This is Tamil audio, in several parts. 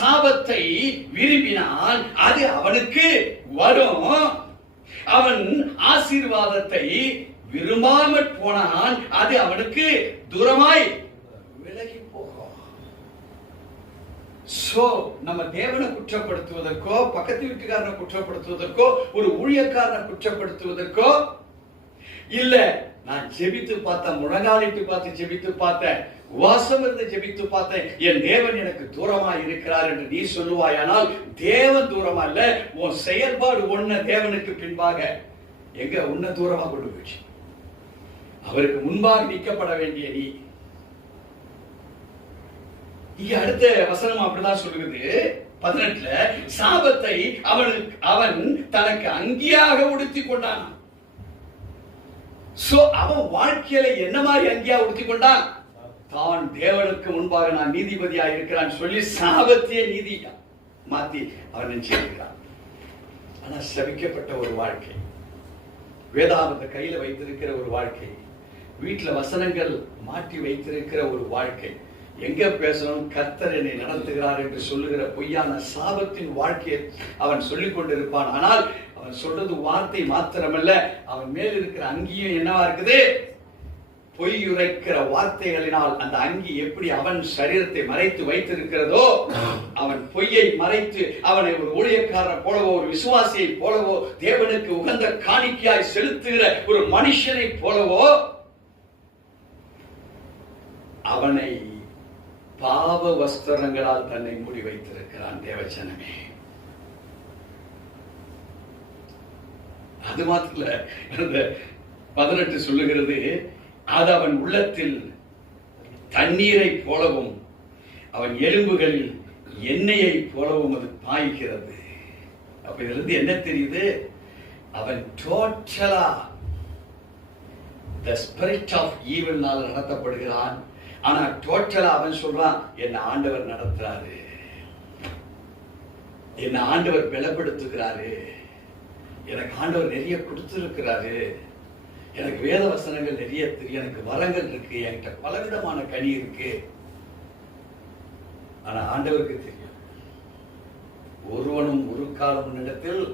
சாபத்தை விரும்பினால் அது அவனுக்கு வரும். அவன் ஆசீர்வாதத்தை விரும்பாமல் போனால் அது அவனுக்கு தூரமாய் விலகி போகும். சோ நம்ம தேவனை குற்றப்படுத்துவதற்கோ, பக்கத்து வீட்டுக்காரனை குற்றப்படுத்துவதற்கோ, ஒரு ஊழியக்காரனை குற்றப்படுத்துவதற்கோ இல்ல, நான் ஜெபித்து பார்த்தேன், முழங்காலிட்டு பார்த்து ஜெபித்து பார்த்தேன், உபவாசம் இருந்து ஜெபித்து பார்த்தேன், என் தேவன் எனக்கு தூரமா இருக்கிறார் என்று நீ சொல்லுவாயானால் தேவன் தூரமா இல்ல, உன் செயல்பாடு ஒண்ணு தேவனுக்கு பின்பாக எங்க உன்ன தூரமா கொண்டு போச்சு. அவருக்கு முன்பாக நிற்கப்பட வேண்டிய நீ. இங்க அடுத்த வசனம் அப்படிதான் சொல்லுகிறது 18ல, சாபத்தை அவன் தனக்கு அங்கியாக உடுத்தி கொண்டான். சோ அவன் வாழ்க்கையில என்ன மாதிரி அங்கியா உடுத்தி கொண்டான்? தான் தேவனுக்கு முன்பாக நான் நீதிபதியா இருக்கிறான் சொல்லி சாபத்தையே நீதியா மாத்தி அவன் நினைச்சிருக்கிறான். ஆனா சபிக்கப்பட்ட ஒரு வாழ்க்கை, வேதாகமத்தை கையில வைத்திருக்கிற ஒரு வாழ்க்கை, வீட்டுல வசனங்கள் மாற்றி வைத்திருக்கிற ஒரு வாழ்க்கை, எங்க பேசணும் கர்த்தர் என்னை நடத்துகிறார் என்று சொல்லுகிற பொய்யான சாபத்தின் வாழ்க்கையை அவன் சொல்லிக் கொண்டிருப்பான். ஆனால் அவன் சொல்றது வார்த்தை மாத்திரமல்ல, அவன் மேல் இருக்கிற அங்கியும் என்னவா இருக்குது? பொய் உரைக்கிற வார்த்தைகளினால் அந்த அங்கி எப்படி அவன் சரீரத்தை மறைத்து வைத்திருக்கிறதோ, அவன் பொய்யை மறைத்து அவனை ஒரு ஊழியக்காரர் போலவோ, ஒரு விசுவாசியை போலவோ, தேவனுக்கு உகந்த காணிக்கையாய் செலுத்துகிற ஒரு மனுஷனை போலவோ அவனை பாவ வஸ்திரங்களால் தன்னை மூடி வைத்திருக்கிறான் தேவஜனமே. அது மாத்திர 18 சொல்லுகிறது, அது அவன் உள்ளத்தில் தண்ணீரை போலவும் அவன் எலும்புகளில் எண்ணெயை போலவும் அது பாய்கிறது. அப்ப இதுல இருந்து என்ன தெரியுது? அவன் டோட்டலா the spirit of evil நாள் நடத்தப்படுகிறான். ஆனா டோட்டலா அவன் சொல்றான், என்ன ஆண்டவர் நடத்துறாரு, என்ன ஆண்டவர் பலப்படுத்துகிறாரு, எனக்கு ஆண்டவர் நிறைய கொடுத்திருக்கிறாரு, எனக்கு வேத வசனங்கள் நிறைய தெரியும், எனக்கு வரங்கள் இருக்கு, என்கிட்ட பலவிதமான கனி இருக்கு. ஆனா ஆண்டவருக்கு தெரியும், ஒருவனும் ஒரு காலம் உன்னிடத்தில்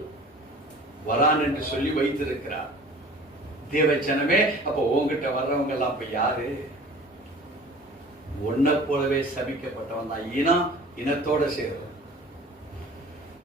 வரான் என்று சொல்லி வைத்திருக்கிறார். தேவஜனமே, அப்ப உங்ககிட்ட வர்றவங்க எல்லாம் இப்ப யாரு? உன்னை போலவே சபிக்கப்பட்டவன் தான். இனத்தோட சேரும்.